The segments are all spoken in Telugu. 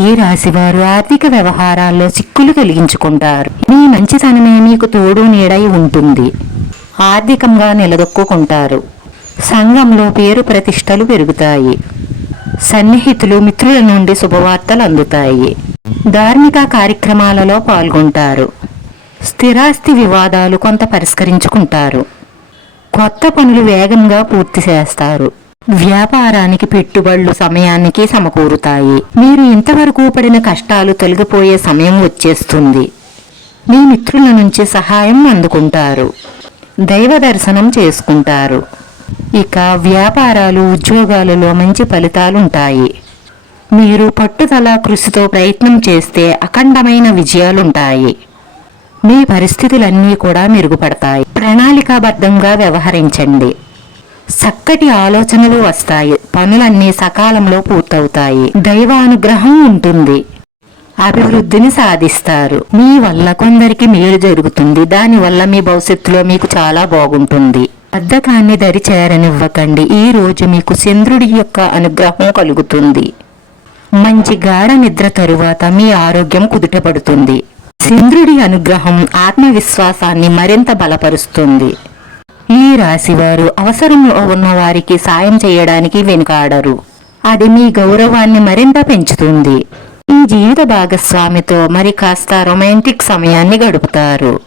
ఈ రాశివారు ఆర్థిక వ్యవహారాల్లో చిక్కులు కలిగించుకుంటారు మీ మంచితనమే మీకు తోడు నీడై ఉంటుంది. ఆర్థికంగా నిలదొక్కుంటారు సంఘంలో పేరు ప్రతిష్టలు పెరుగుతాయి. సన్నిహితులు మిత్రుల నుండి శుభవార్తలు అందుతాయి. ధార్మిక కార్యక్రమాలలో పాల్గొంటారు. స్థిరాస్తి వివాదాలు కొంత పరిష్కరించుకుంటారు. కొత్త పనులు వేగంగా పూర్తి చేస్తారు. వ్యాపారానికి పెట్టుబడులు సమయానికి సమకూరుతాయి. మీరు ఇంతవరకు పడిన కష్టాలు తొలగిపోయే సమయం వచ్చేస్తుంది. మీ మిత్రుల నుంచి సహాయం అందుకుంటారు. దైవ దర్శనం చేసుకుంటారు. ఇక వ్యాపారాలు ఉద్యోగాలలో మంచి ఫలితాలుంటాయి. మీరు పట్టుదల కృషితో ప్రయత్నం చేస్తే అఖండమైన విజయాలుంటాయి. మీ పరిస్థితులన్నీ కూడా మెరుగుపడతాయి. ప్రణాళికాబద్ధంగా వ్యవహరించండి. చక్కటి ఆలోచనలు వస్తాయి. పనులన్నీ సకాలంలో పూర్తవుతాయి. దైవానుగ్రహం ఉంటుంది. అభివృద్ధిని సాధిస్తారు. మీ వల్ల కొందరికి మేలు జరుగుతుంది. దానివల్ల మీ భవిష్యత్తులో మీకు చాలా బాగుంటుంది. బద్ధకాన్ని దరి చేరనివ్వకండి ఈ రోజు మీకు చంద్రుడి యొక్క అనుగ్రహం కలుగుతుంది. మంచి గాఢ నిద్ర తరువాత మీ ఆరోగ్యం కుదుటపడుతుంది. చంద్రుడి అనుగ్రహం ఆత్మవిశ్వాసాన్ని మరింత బలపరుస్తుంది. ఈ రాశివారు అవసరంలో ఉన్న వారికి సాయం చేయడానికి వెనుకాడరు. అది మీ గౌరవాన్ని మరింత పెంచుతుంది. ఈ జీవిత భాగస్వామితో మరి కాస్త రొమాంటిక్ సమయాన్ని గడుపుతారు.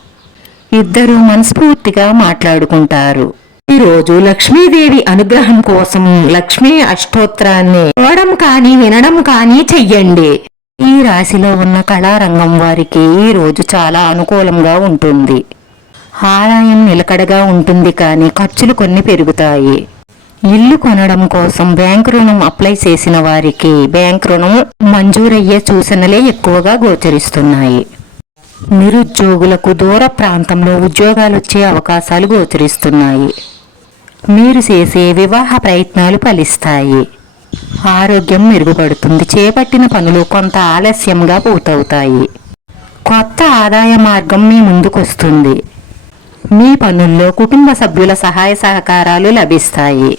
ఇద్దరు మనస్ఫూర్తిగా మాట్లాడుకుంటారు. ఈ రోజు లక్ష్మీదేవి అనుగ్రహం కోసం లక్ష్మీ అష్టోత్తరాన్ని చూడడం కానీ వినడం కానీ చెయ్యండి. ఈ రాశిలో ఉన్న కళారంగం వారికి ఈ రోజు చాలా అనుకూలంగా ఉంటుంది. ఆదాయం నిలకడగా ఉంటుంది కానీ ఖర్చులు కొన్ని పెరుగుతాయి. ఇల్లు కొనడం కోసం బ్యాంక్ రుణం అప్లై చేసిన వారికి బ్యాంక్ రుణం మంజూరయ్యే సూచనలే ఎక్కువగా గోచరిస్తున్నాయి. నిరుద్యోగులకు దూర ప్రాంతంలో ఉద్యోగాలు వచ్చే అవకాశాలు గోచరిస్తున్నాయి. మీరు చేసే వివాహ ప్రయత్నాలు ఫలిస్తాయి. ఆరోగ్యం మెరుగుపడుతుంది. చేపట్టిన పనులు కొంత ఆలస్యంగా పూర్తవుతాయి. కొత్త ఆదాయ మార్గం మీ ముందుకొస్తుంది. మీ పనుల్లో కుటుంబ సభ్యుల సహాయ సహకారాలు లభిస్తాయి.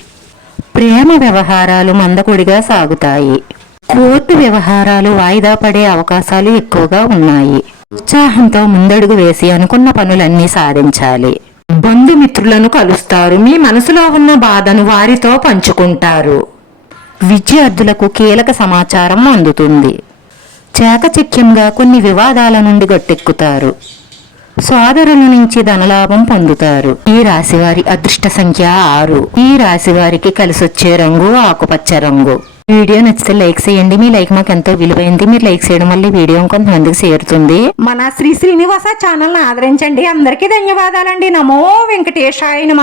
ప్రేమ వ్యవహారాలు మందకొడిగా సాగుతాయి. కోర్టు వ్యవహారాలు వాయిదా పడే అవకాశాలు ఎక్కువగా ఉన్నాయి. ఉత్సాహంతో ముందడుగు వేసి అనుకున్న పనులన్నీ సాధించాలి. బంధుమిత్రులను కలుస్తారు. మీ మనసులో ఉన్న బాధను వారితో పంచుకుంటారు. విద్యార్థులకు కీలక సమాచారం అందుతుంది. చాకచక్యంగా కొన్ని వివాదాల నుండి గట్టెక్కుతారు. సోదరుల నుంచి ధనలాభం పొందుతారు. ఈ రాశి వారి అదృష్ట సంఖ్య ఆరు. ఈ రాశి వారికి కలిసొచ్చే రంగు ఆకుపచ్చ రంగు. వీడియో నచ్చితే లైక్ చేయండి. మీ లైక్ మాకు ఎంతో విలువైంది. మీరు లైక్ చేయడం వల్ల వీడియో కొంతమందికి చేరుతుంది. మన శ్రీ శ్రీనివాస ఛానల్ని ఆదరించండి. అందరికీ ధన్యవాదాలండి. నమో వెంకటేశాయ నమ.